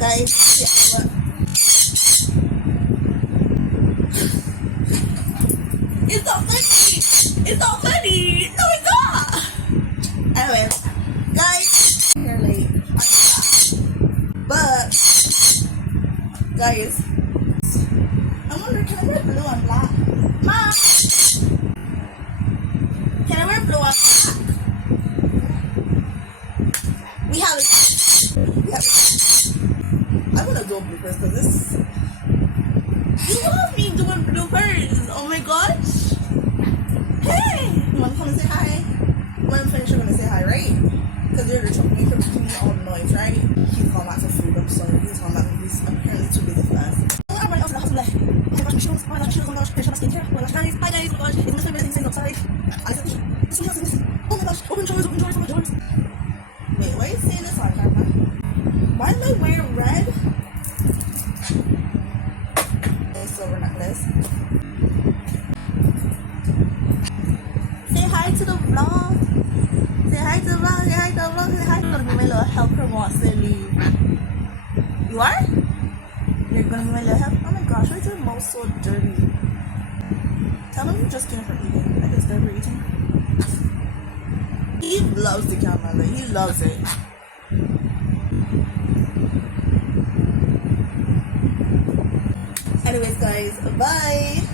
Guys, yeah, it's not funny. It's not funny. No, it's not. Anyway, guys, here late. But guys, I wonder, can I wear blue and black? Mom, can I wear blue and black? We have it. I want to do bloopers because this. You love me doing bloopers. Oh my gosh. Hey, you want to come and say hi? When I'm finished, you're going to say hi, right? Because you're the trouble maker making me all the noise, right? He's gone back to food. I'm sorry. He's gone back. He's apparently too busy for us. Everybody else in the house is like, oh my gosh, my shoes. Oh my gosh, my shoes. Oh my gosh, finish my skincare. Oh my gosh, guys. Hi, guys. Oh my gosh. It's Mr. Everything outside. I said, this one has this. Oh my gosh. Open doors, open doors, open doors. Wait, why are you saying this on camera? Why am I wearing red? A silver necklace. Say hi to the vlog. Say hi to the vlog. Say hi to the vlog. Say hi. I'm gonna be my little helper once they leave. You are? You're gonna be my little helper? Oh my gosh, why is your mouth so dirty? Tell them you just came from eating. I just started eating. He loves the camera. Like, he loves it. Anyways, guys, bye.